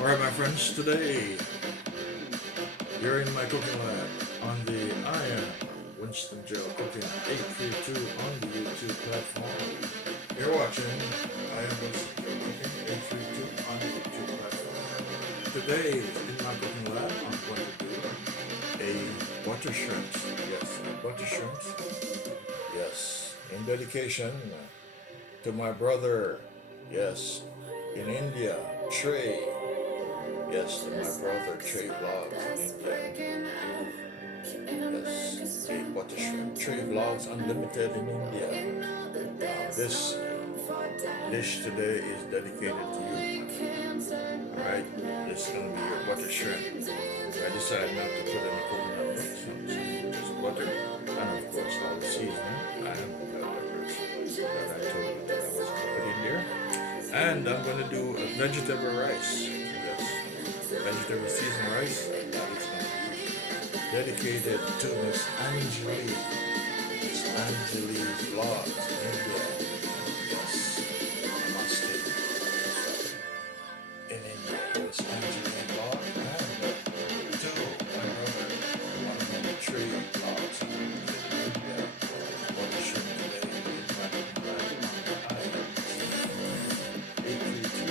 Alright my friends, today you're in my cooking lab on the I am Winston GeL Cooking 832 on the YouTube platform. You're watching I am Winston GeL Cooking 832 on the YouTube platform. Today in my cooking lab I'm going to do a butter shrimps. Yes, butter shrimps. Yes, in dedication to my brother. Yes, in India, Trey. Yes, to my brother Trey Vlogs in India. Yes, a butter shrimp. Trey Vlogs Unlimited in India. This dish today is dedicated to you. Alright, this is going to be your butter shrimp. I decided not to put any coconut milk, so just butter. And of course all the seasoning. I have the bell peppers that I told you that I was going to put in there. And I'm going to do a vegetable rice. Vegetable seasoned rice that is going to be dedicated to Miss Angelie. Miss Angelie's Vlogs in India. Yes, namaste. In India, Miss Angelie Vlog and to my brother, one of the Trey Vlogs in India. What a shrimp today in my life. I am 832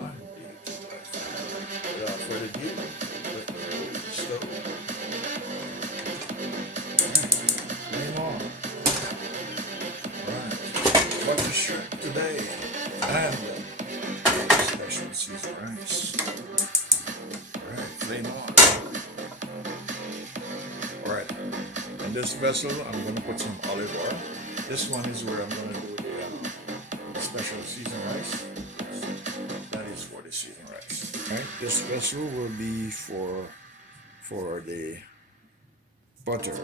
on the YouTube platform. Without further ado, let me go to the stove. Name on. Alright, butter shrimp today and special seasoned rice. Alright, flame on. Alright, in this vessel I'm going to put some olive oil. This one is where I'm going to do the special seasoned rice. That is for the seasoned rice. Right, this vessel will be for the butter.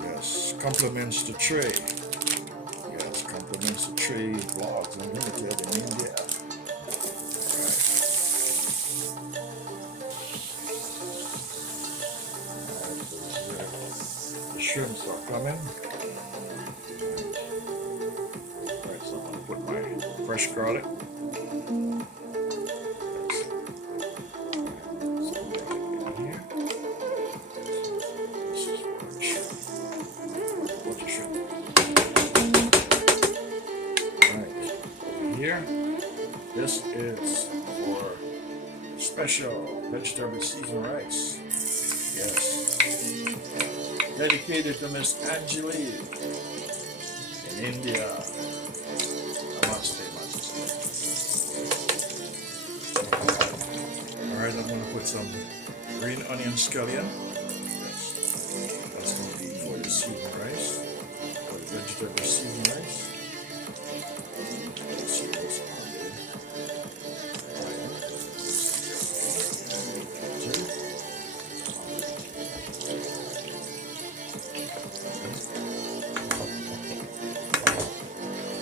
Yes, compliments to Trey. Yes, compliments to Trey Vlogs Unlimited in India. Right, the shrimps are coming. Alright, so I'm going to put my fresh garlic. This is for special vegetable seasoned rice. Yes. Dedicated to Miss Angelie in India. Namaste, Alright, I'm going to put some green onion scallion. Yes. That's going to be for the seasoned rice. For the vegetable seasoned rice. Let's see what's on there.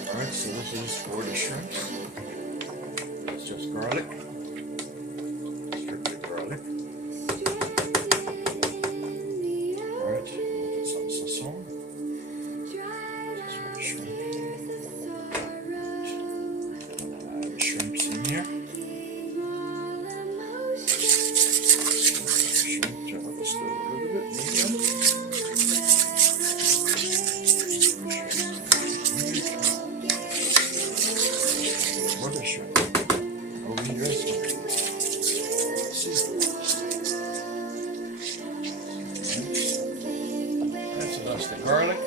Alright, so this is for the shrimps. It's just garlic. Strictly garlic. Alright, put some sazon. Just for the shrimp. Add the shrimps in here. Shrimp, turn up the stove a little bit, medium. Butter shrimp. Over here is so that's the garlic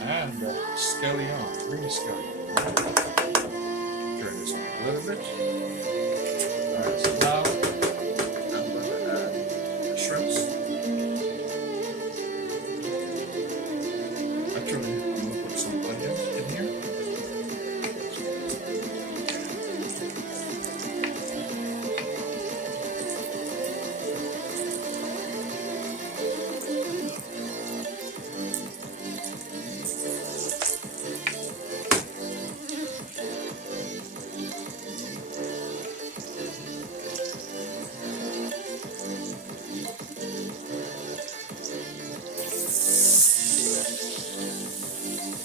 and the scallion, green scallion. Turn this a little bit. Alright, so now I'm going to add the shrimps. Actually, I'm going to put some onions in here.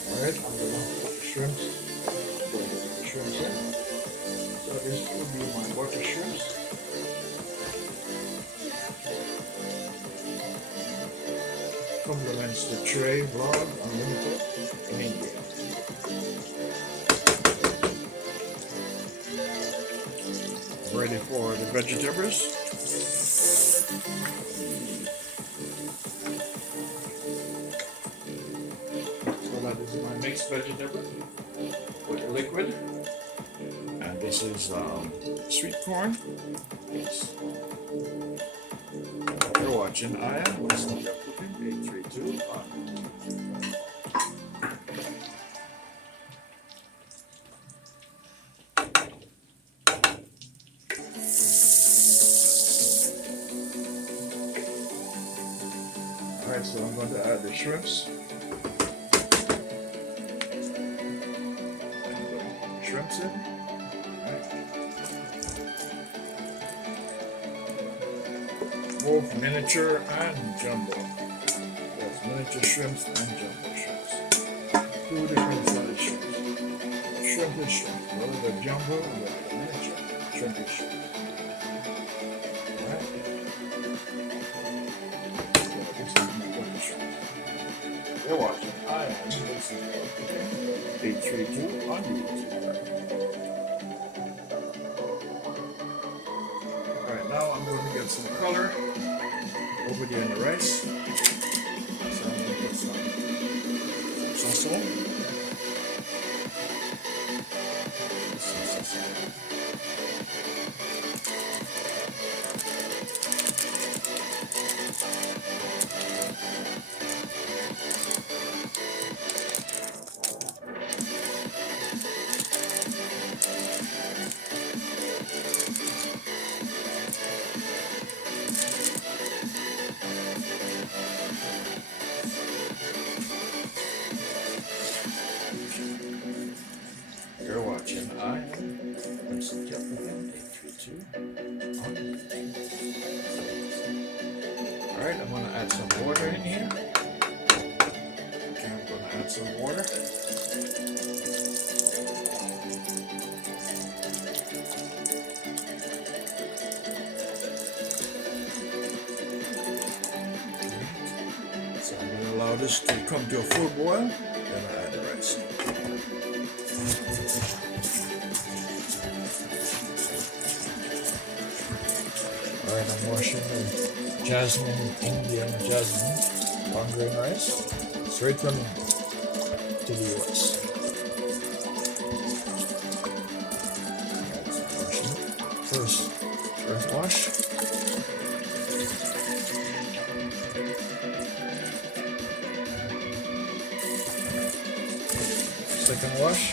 Alright, I'm going to put the shrimps. I'm going to put the shrimps in. So this will be my butter shrimps. Compliments the Trey vlog unlimited in India. Ready for the vegetables. So that is my mixed vegetable with liquid. And this is sweet corn. Yes. You're watching I Am Winston GeL Cooking 832 on. Alright, so I'm going to add the shrimps. Shrimps in. Alright. Both miniature and jumbo. Both miniature shrimps and jumbo shrimps. Two different size shrimps. Shrimp is shrimp. Whether they're jumbo or whether they're miniature, shrimp is shrimp. Alright. You're watching I Am Winston GeL Cooking 832 on YouTube. Alright, now I'm going to get some color over there in the rice. So I'm going to put some salt. You're watching I Am Winston GeL Cooking 832 on YouTube. Alright, I'm going to add some water in here. Okay, I'm going to add some water. So I'm going to allow this to come to a full boil, then I add the rice. Alright, I'm washing the Jasmine, Indian Jasmine, long grain rice, straight from India to the US. Alright, so I'm washing it. First wash. Second wash.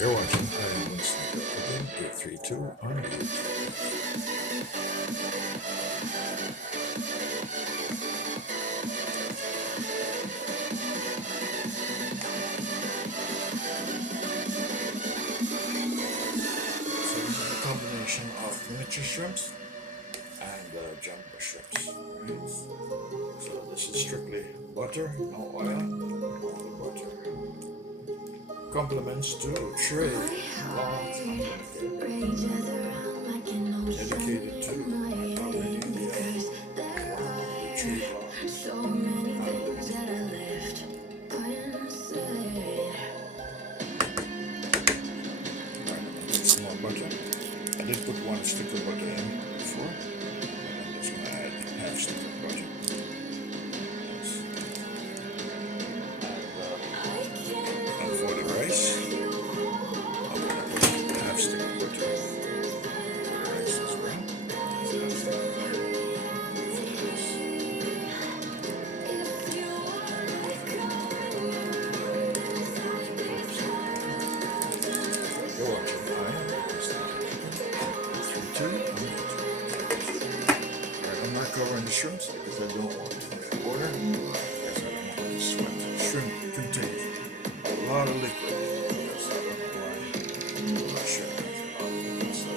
You're watching I Am Winston GeL Cooking 832 on YouTube. So this is a combination of miniature shrimps and jumbo shrimps. Right? So this is strictly butter, no oil, only butter. Compliments to Trey, dedicated to my colleague India. Trey vlog. butter. I did put 1 stick of butter in before, but I'm just going to add half stick of butter. And for the rice, I'm going to put half stick of butter for the rice as well. You're watching Thyme. I'm not covering the shrimps because I don't want the water, because I don't want to sweat. Shrimp contain a lot of liquid. That's not why I'm not sure. So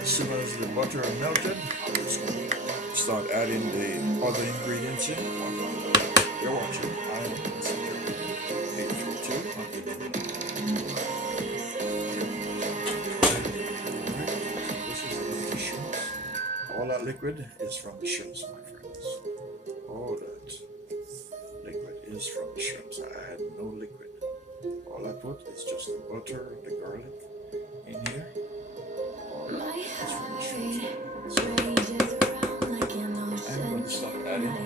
as soon as the butter is melted, I'm just going to start adding the other ingredients in. You're watching Thyme. 832. All that liquid is from the shrimps, my friends. All that liquid is from the shrimps. I had no liquid. All I put is just the butter and the garlic in here. All that is from the shrimps. So I'm going to start adding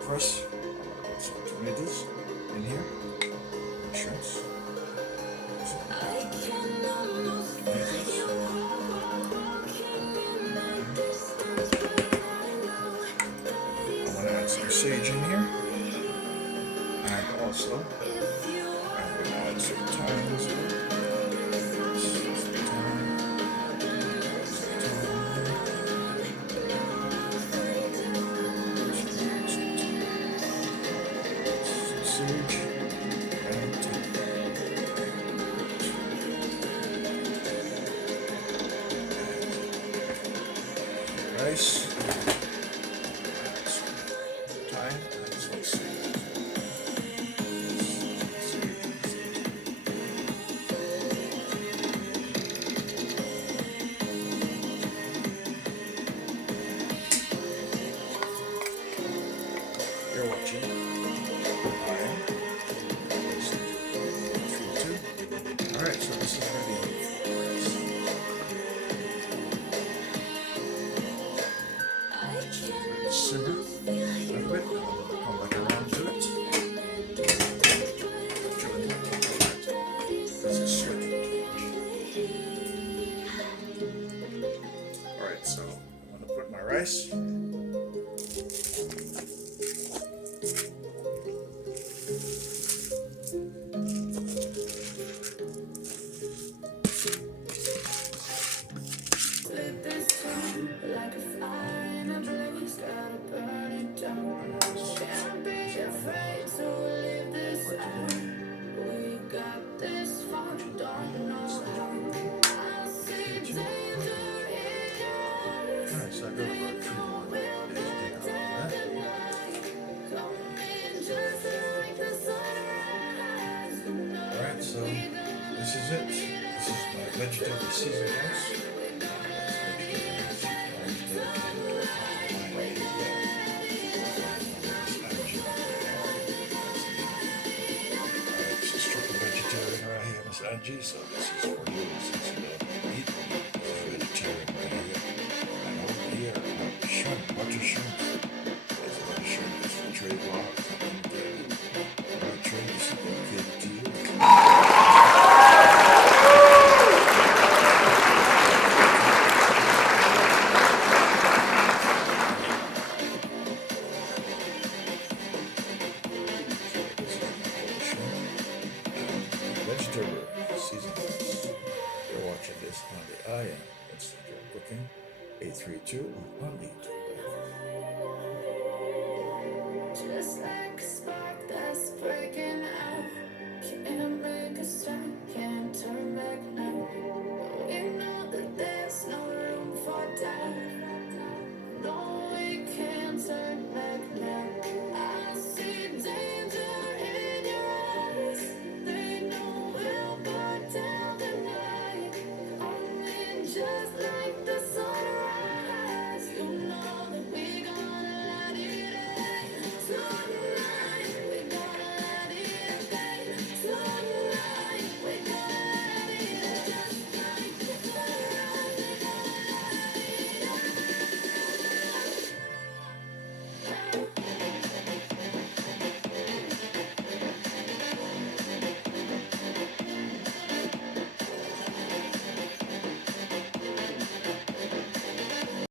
fresh some tomatoes in here. Shrimps. Some sage in here, and also I'm going to add some thyme as well. Sage and thyme. And rice. You're watching. Alright, so this is ready for rice. Simmer a little bit, come back around to it. This is sweating. Alright, so I'm going to put my rice. So I got about 3 more days to do that. Alright, so this is it. This is my vegetable season house. She's a vegetarian right here, Miss Angie, so this is